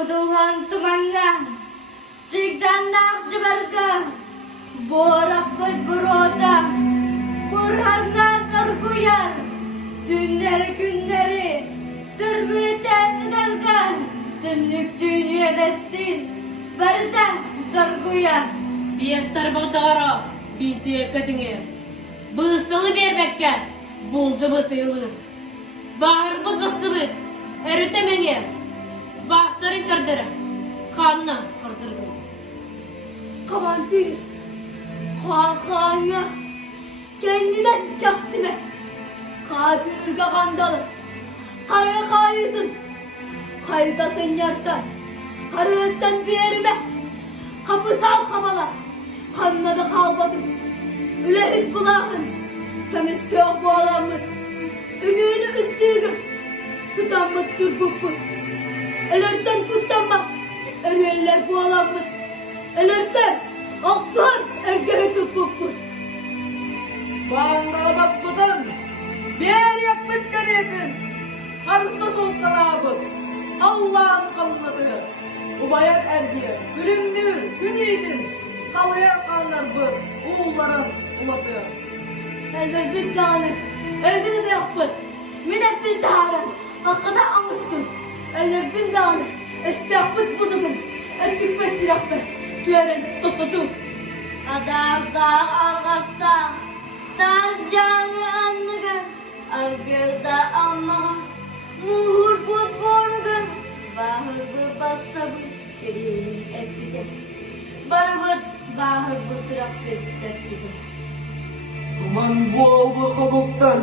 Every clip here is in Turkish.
Budulhan tumanna, cigdanak jabarga, borak bud burota, burhandan karguyar, günleri, türbüten darga, dünlük dünya destin, bardan darguyar. Biyestar bağdara, binti ekatine, bığıstalı berbekke, bulca batıylı, bağır bud basıbık, erütemenge, Bastırın kırdırı, kanına kırdırı. Komandir, kanına kendinden kahtime, kadırga kandalı, karaya kayıdın, kayıda sen yartan, karısten bir yerime, kapıtal kamala, kanına da kalmadın, ülehit bulağın, temiz kök bağlanmıd, ününü istiğim, tutanmıttır bu. Ölürden kutlanmak, ölürler boğalanmak. Ölürsem, aksuar erkeği tıpkı. Bağına basmadın, bir yapıt kariyedin. Karsız olsan abim, Allah'ın kanladığı. Ubayar erdiye, gülümdür, güneydin. Kalayar kanlar bu, oğulların umadı. Eller bir tane, özünü de yapıt. Minet bir tane, hakkıda amıştın. Eller bin tane, estiyapıt buzudun. Erkek bir silah be, tüyeren dostatun. Adağda argasta, taş canı anlıgın. Argırda amma, muhur bud borugun. Bahır bu bassabı, gelin epide. Barıbıt, bahır bu sırak epide. Tuman boğu kabuktar,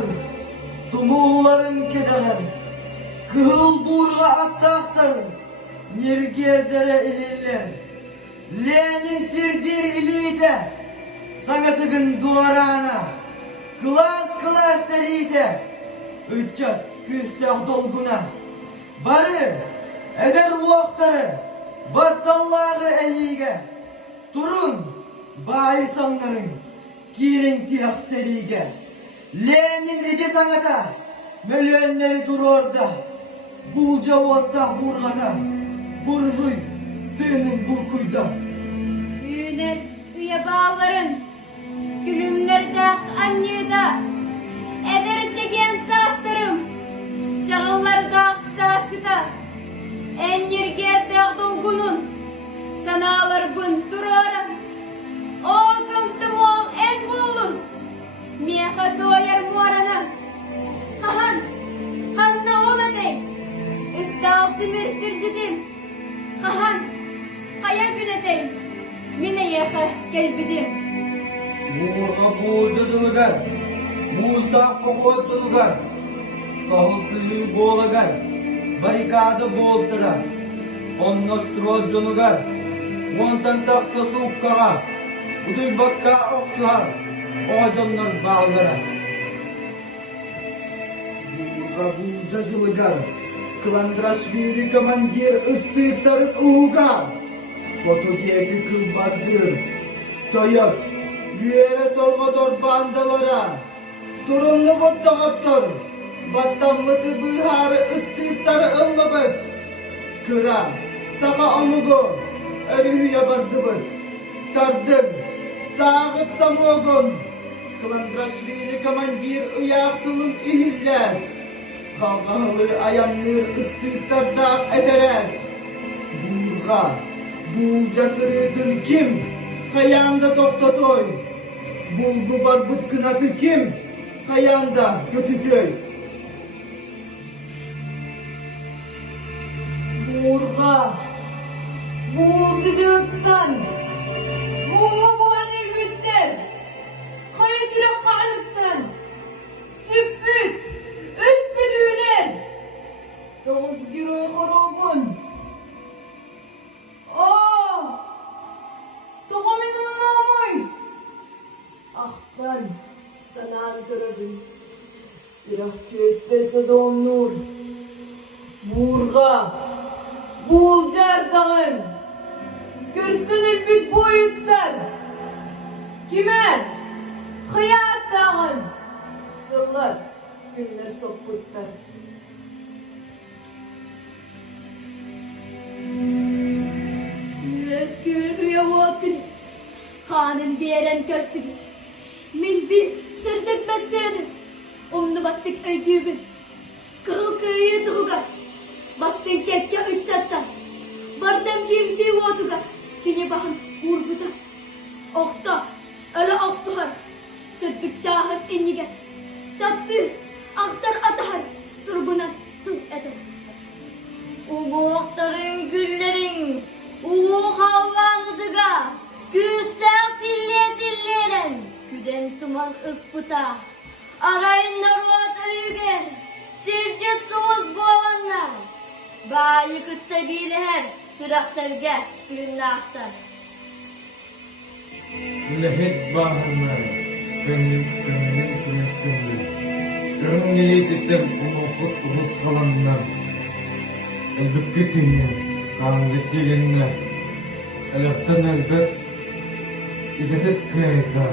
tumulların kedeler. Kıl burga attaqtar, nergerdere ihiller. Lenin sirdir ilide, sangatıgın duvarana. Kılas seride, üccat küstah dolguna. Barı, eder uaqtarı, battallağı ehige. Turun, bayi sanların, kilin tiyaq serige. Lenin ece sangata, milyonları dur orada. Bulca otta burgada, burjuy, tığının bulkuyda. Büyüner üye bağların, gülümlerde anneda, eder çeken sastırım, çağıllarda saskıta, en yergerde dolgunun, sanalar bun durarım, o kımsım ol en bulun, miyeha doyar morana, kahan, kanna olatay, İstav demir sircidim, kahan, kaya güneteyim, mine yeha gelbidim. Murga bulcacılıgar, muzdaq pokoçılıgar, sahıltığı boğlagar, barikada boğultıra, onnostrocunugar, ondan taksa sukkara, uduy bakka oksuhar, oğacanlar bağlara. Murga bulcacılıgar, Klandraşvili komandir ıstırtarıt uğga. Kotogiyeki kılbardır. Toyot, yüere torgodor bandalara. Turunlu bottağıttır. Battamıtı bıharı ıstırtarı ıllıbıt. Kıra, saka amugo, örühü yabardıbıt. Tardın, sağıt samogon. Klandraşvili komandir ıyaqtılın ihillet. Kavgalı ayanlar ıstıktarda ederet. Burga, bulca sırıtın kim? Kayanda toktatoy. Bulgu barbut kınatı kim? Kayanda götütöy. Burga, bulcacılıktan, mumma buhan elbütten, kayısıyla kanıttan, süppük, üspüdüler, doğuz giroy horobun. Toğamen anlamoy. Ahtan, sana görürüm. Silah köstesi donur. Burga, bulcar dağın. Görsün elbit boyuttan. Kime? Hıyat dağın. Sıllar, günler sokutlar. o günü. Kanın veren körsü gibi. Min bir sırdık mesele. Omnu battık öydüğümü. Kıl kıyı tuğuga. Bastın kepke üç çatta. Bardam kimseyi oduga. Fine bahım urbuda. Okta. Öyle oksuhar. Sırdık çahıt innigen. Taptı. Aktar atahar. Sırbunan tıl eder. Ugu oktarın güllerin. Ugu havvanıdıga. Güstel silleren. Güden tuman ıspıta. Arayın narot öyger. Sircet soğuz boğanlar. Bayi kıtta bilir süraktarga tırnaktar. Lehet bahanlar. Gönlüm kümestimdir. Kırın niyetitem umukut urus kalanlar. Elbette tini. Kange tilinler. Eleften elbet. İdefet kayda.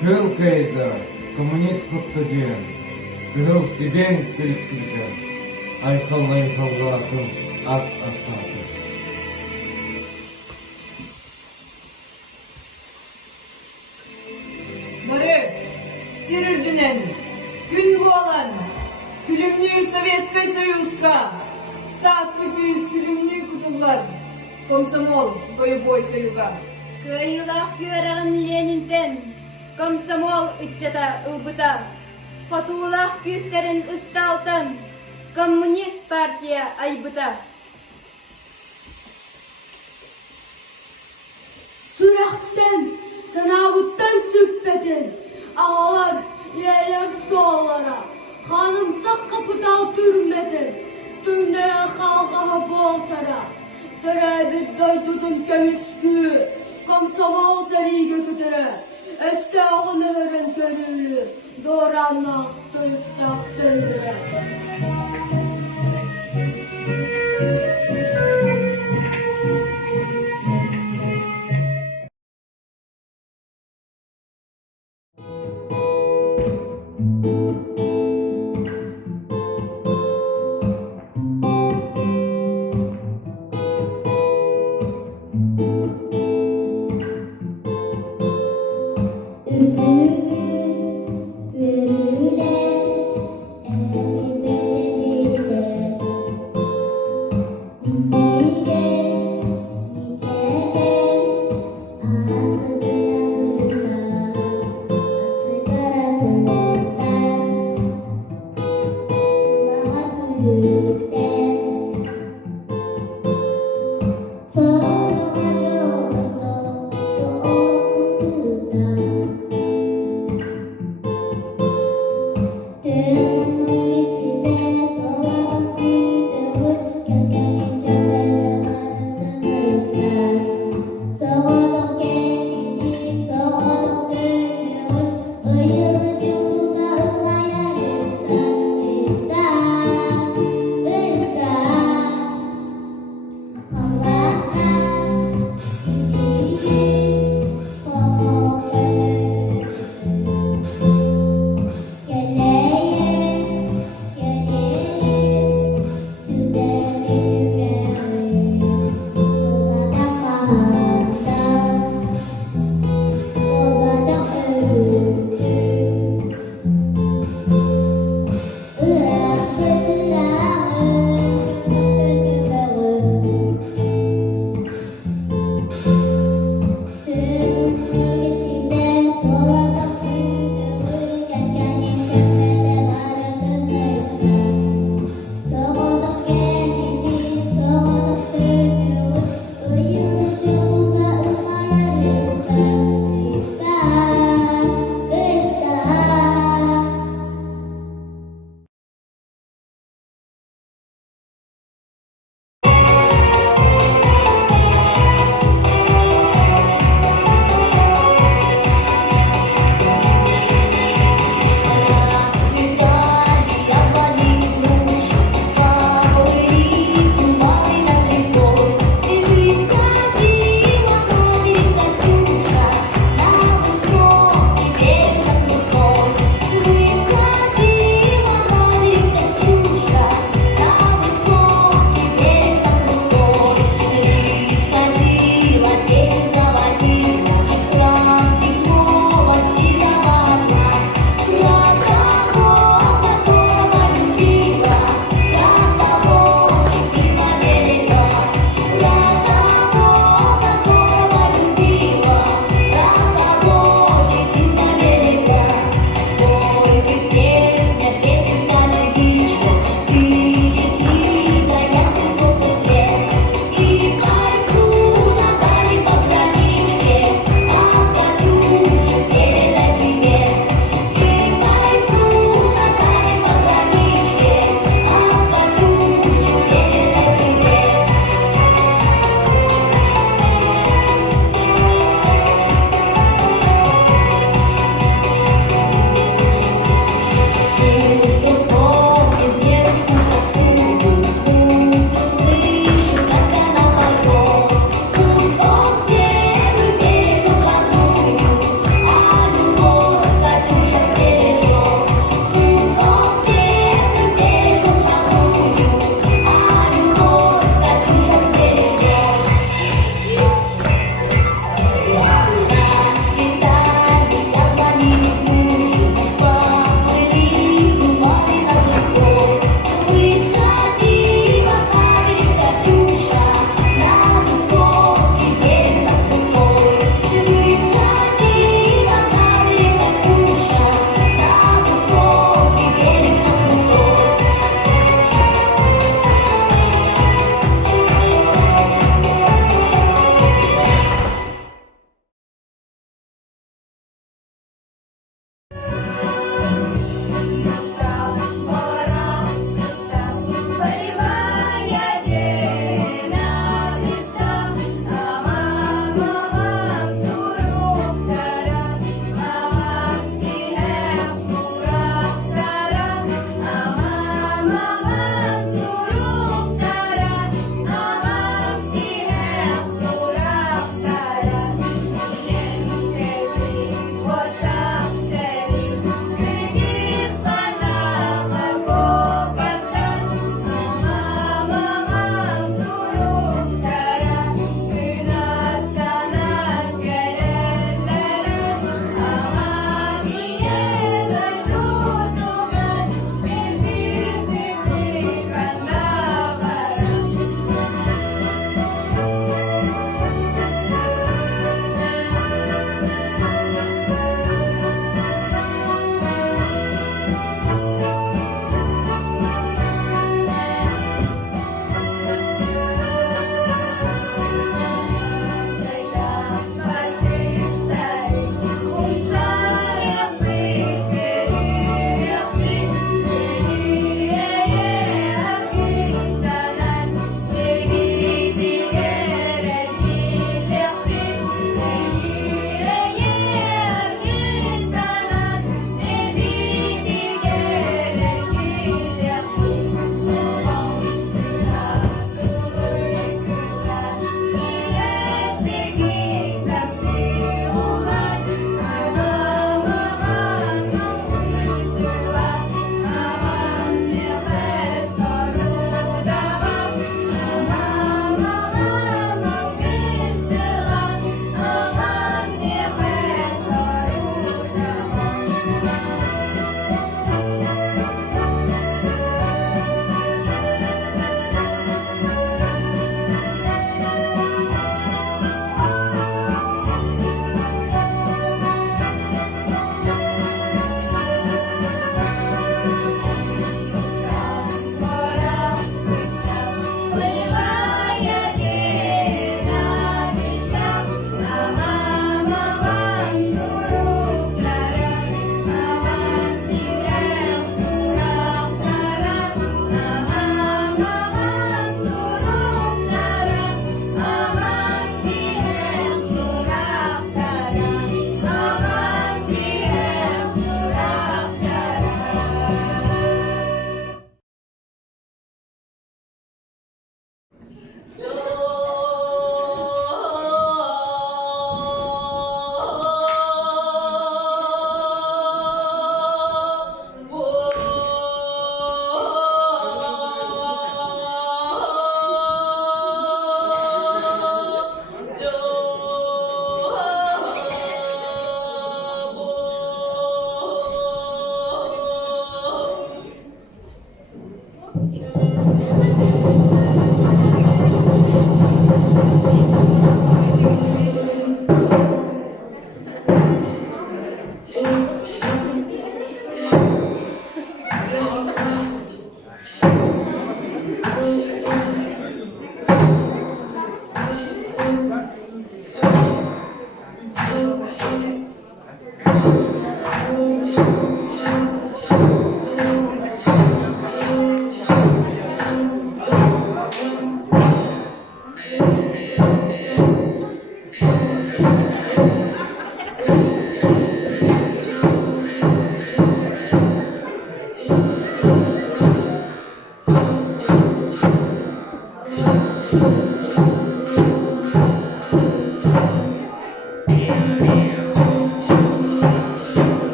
Kıl kayda. Komünist kutta diyen. Kıl siben keliptirdi. Aykallatım at atadı. Barı, Sirirdünen, gün boğalan, külümlü Sovetskay Soyuzka, Saslı Güyüz külümlü kutullar, komsomol boy kayuga. Kıyılak yörağın Lenin'den. Komsomol ıççata ılbıta. Fatulak küslerin ıstaltan. Komünist partiya aybıta. Sürakten, sanavuttan sübbeten. Ağlar, yerler soğlara. Hanımsak kapıdal türmeden. Tümlere halkaha boltara. Terebit doydudun kömüskü. Komsomol serige kütere. Estağını hören körülü. Doğranlak, döyüktak döndüre.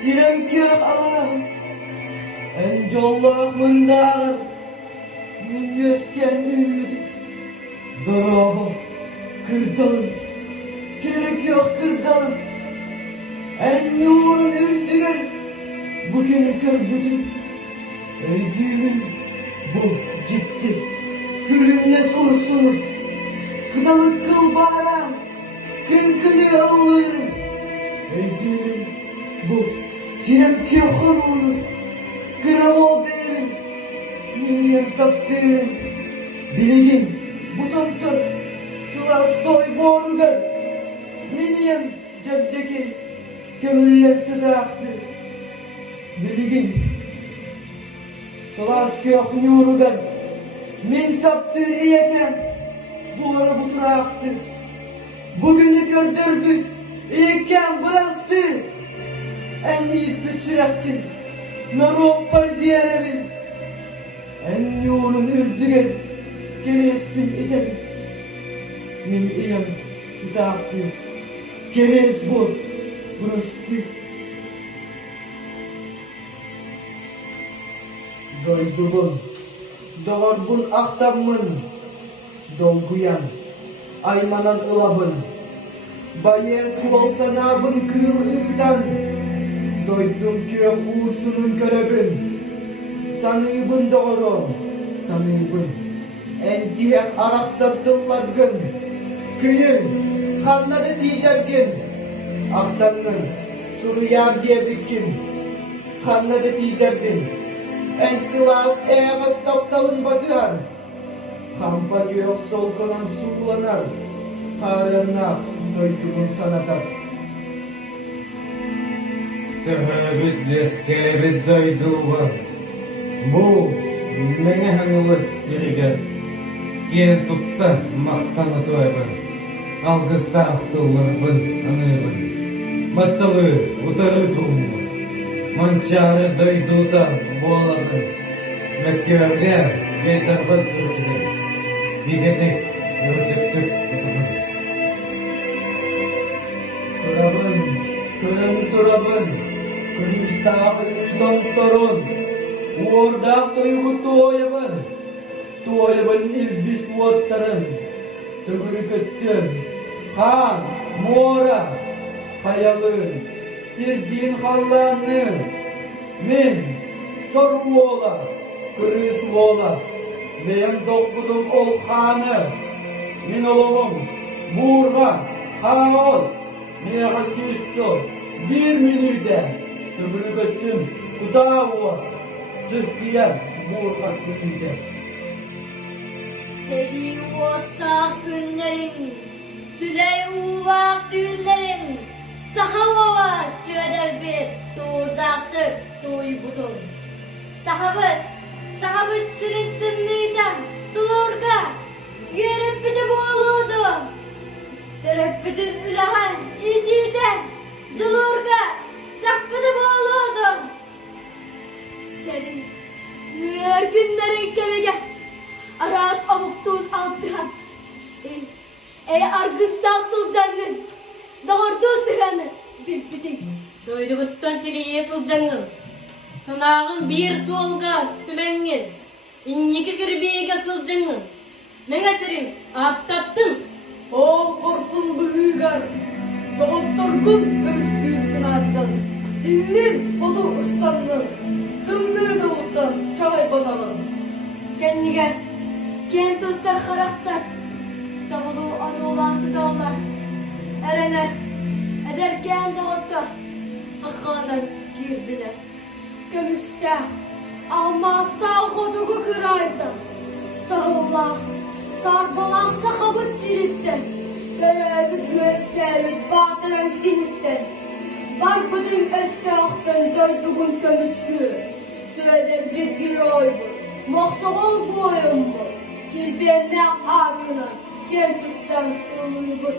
Sinem kök Allah'ım. En jollak mındağır. Min yösken ümmüdüm. Dorabım, kırdalım. Gerek yok kırdalım. En yoğun ürdüger. Bugün eser bütün. Öydüğümün bu ciddi. Gülümle sorsunum. Kıdalık kıl bağıran. Kınkını ağlarım. Öydüğümün bu. Sinem kıyakın onu. Kıram ol benim. Miniyem taptırım. Biligin bu tontur. Sılas toy borugar. Miniyem cebceki. Kömüllense dağıttı. Biligin. Sılas kök nyorugar. Min taptır iyeken. Bu ara bu turaktı. Bugünü gördürdü. İyken bırastı. En iyi bütürektin. Narok var bir evin. En yoğun ürdüger. Kerespin itemin. Min iyem sıdaktı. Keres bu. Bırastı. Doydumun. Doğurbun aktamın. Dolguyan. Aymanan ılabın. Bayes olsa nabın kığılığıdan. Doydum kök uğursunun görebin. Sanıybın doğru. Sanıybın. Entiyek arak sırtıllargın. Günüm. Kanları tidergin. Aktanın. Suru yar diye bikin. Kanları tidergin. En silas eğaz taptalın batıar. Kampa gök solkanan sulanar. Karınnak doydumun sanatar. Töhöbüt leskebit doyduğa. Bu mene hanıvız siriger. Yen tutta mahtana toybın. Algısta ahtıllırbın anıybın. Mattalı utarı tuğmu. Mançarı doyduğda boğaladın. Mekkörge geytarbaz kırçıdır. Bigetik yürüttük tutumun. Turabın, kırın turabın. Kırıstağın üydon torun. Uğurdak toygu toyabın. Toyabın ilbis vuattarın. Tügürüküttün. Kan, mora, hayalın. Sirdin hallanın. Min, soru ola, kırıs ola. Benim dokudum ol hanı. Min oğlum, burga, kaos. Meğer süstü, bir minüde. Tügürüküttün, udağı. Cızgıya, burga minüde. Seri ortak günlerin, tüley uvak düğünlerin, sahavava söyler bir doğurdaktık doy budun. Sahabıt sirittim neyden, doğurga, yerip bir de boğuludu. Derep bütün ülahan, ididen, cılurga, sakbı da boğuludu. Senin her günlerin kemige. Aras avuktuğun altıhan. Argıstan sılcangın. Doğurduğu sıhanı. Bir bitin. Doyduguttan tiliye sılcangın. Sınağın bir solga tümengin. İnniki kirbiye sılcangın. Men eserin attattın. Ol korsun bürügar. Doktorgun gömüskür sınavdan. İnnin foto ıstandan. Ümmü doğuttan çay badamın. Kendiger. Kent tuttar karakter. Davulu anı olan sıkallar. Erener. Eder kendi ottar. Akkadan girdiler. Gömüşte. Almazda kodugu kıraydı. Sağolak. Sarbalak sahabıt siritti. Görevit yüzgervit batıran siritti. Var bütün östeğden döydüğün kömüskü. Söylem bir oydu. Moksoğul boyun bu. Kilbenden akına. Kentuktan uluyu bu.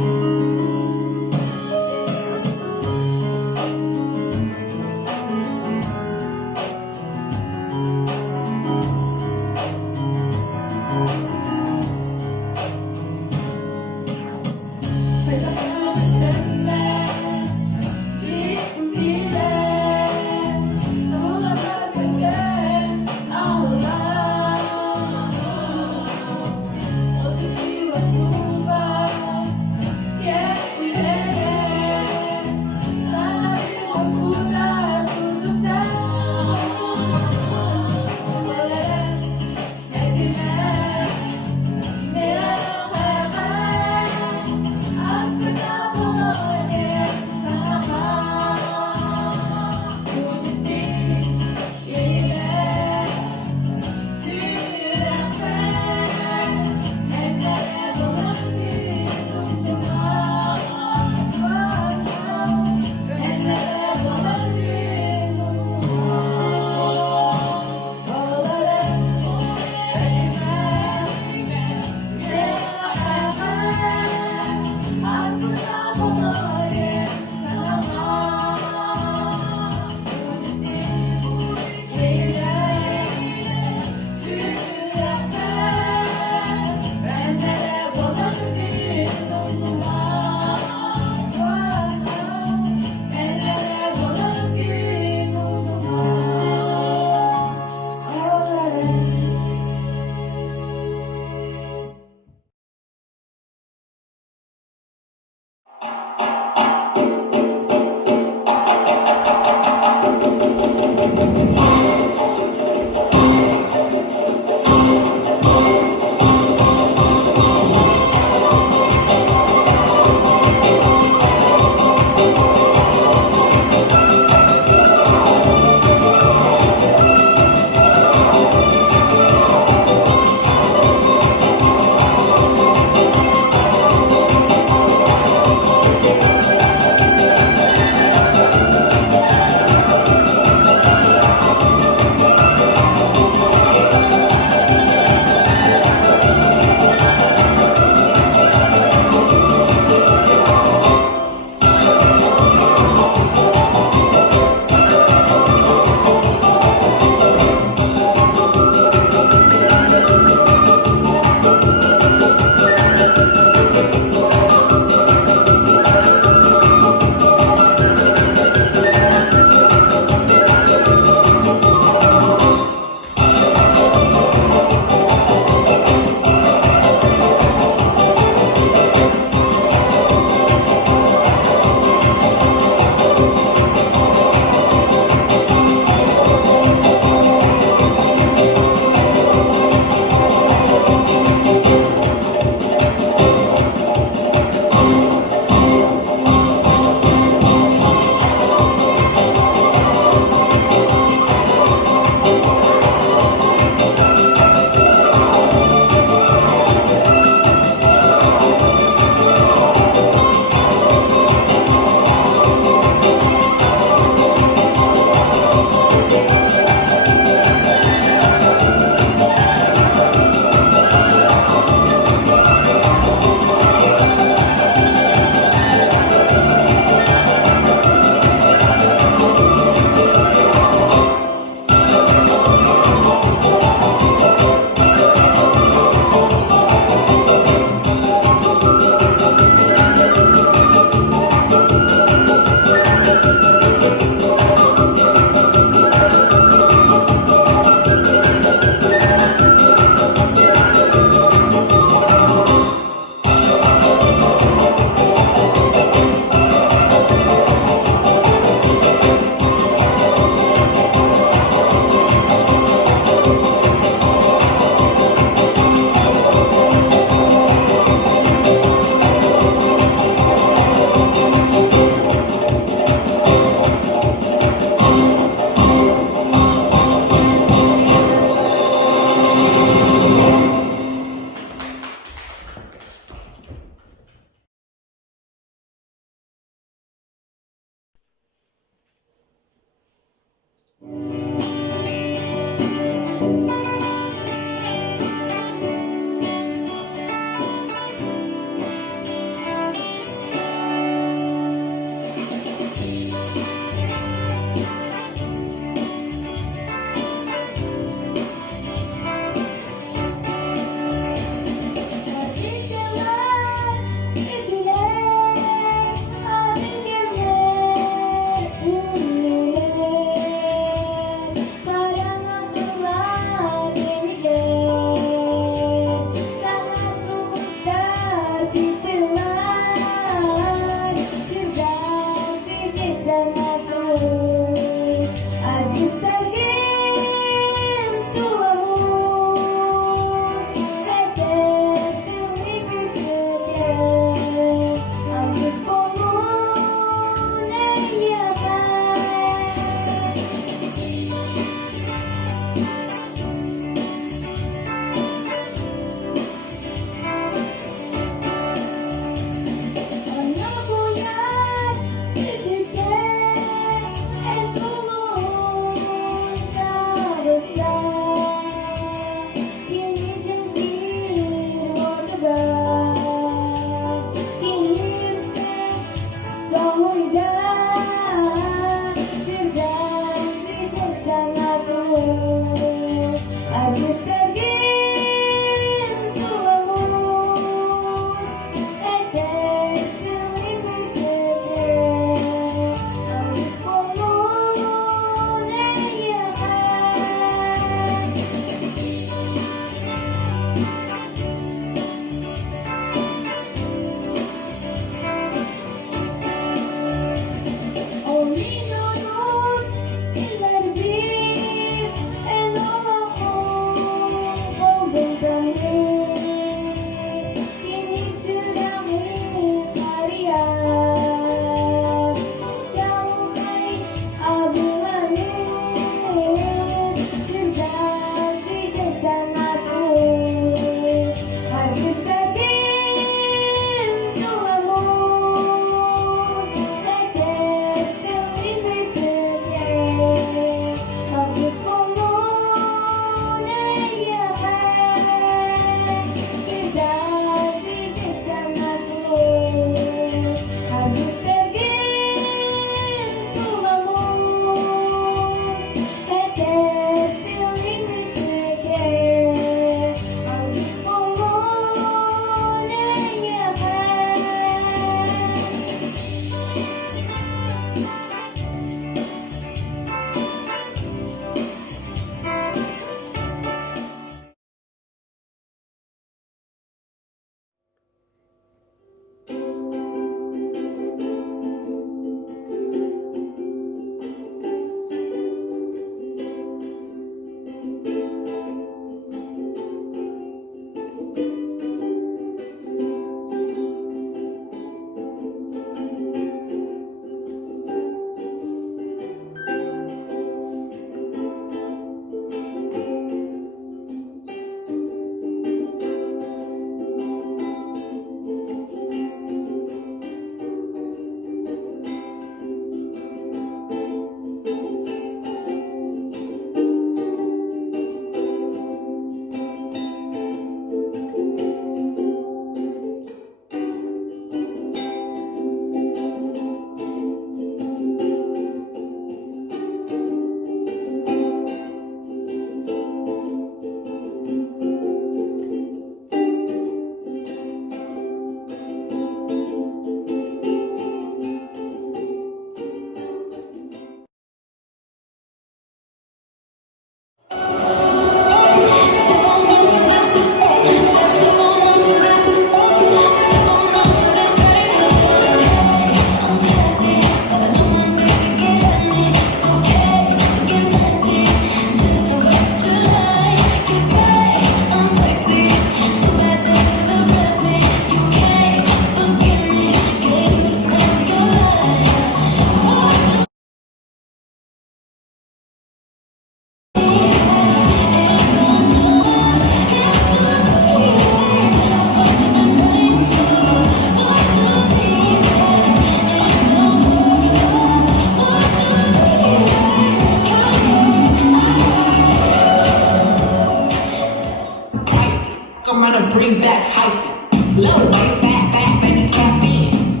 wanna bring back hyphen. Little waist, back, baby, tap in.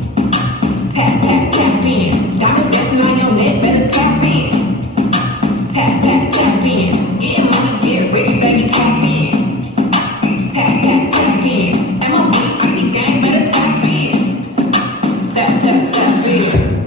Tap, tap, tap in. Diamonds dancing on your neck, better tap in. Tap, tap, tap in. Get money, get rich, baby, tap in. Tap, tap, tap in. And my money, I see gang, better tap in. Tap, tap, tap in.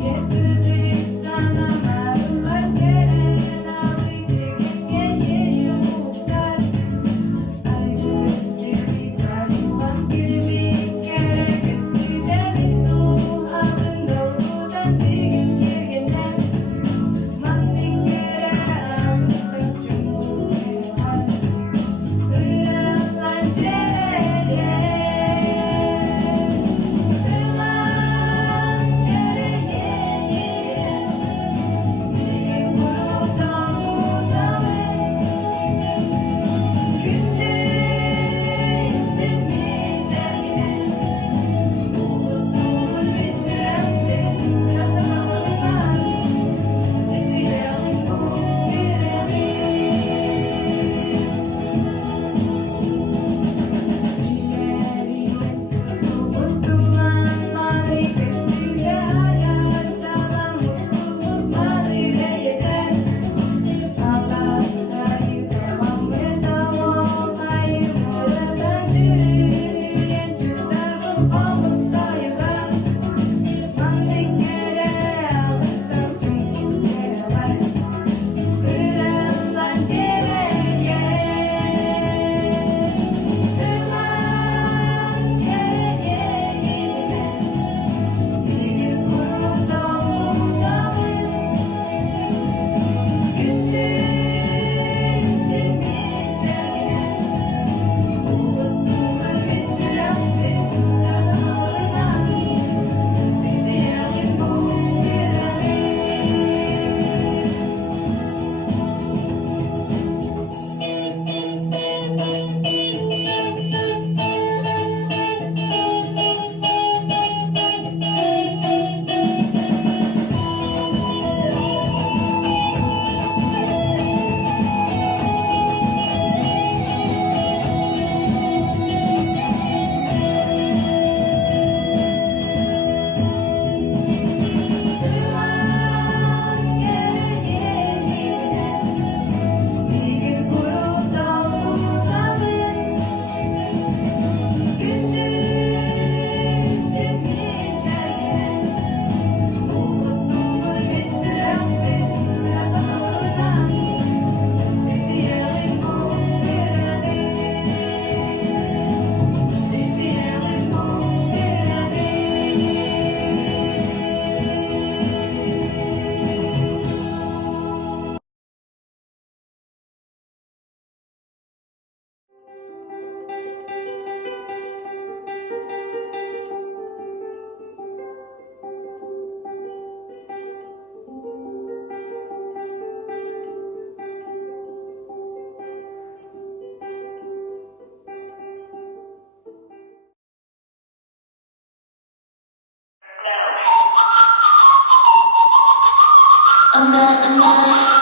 Yesterday, sana marunlar keregen I'm not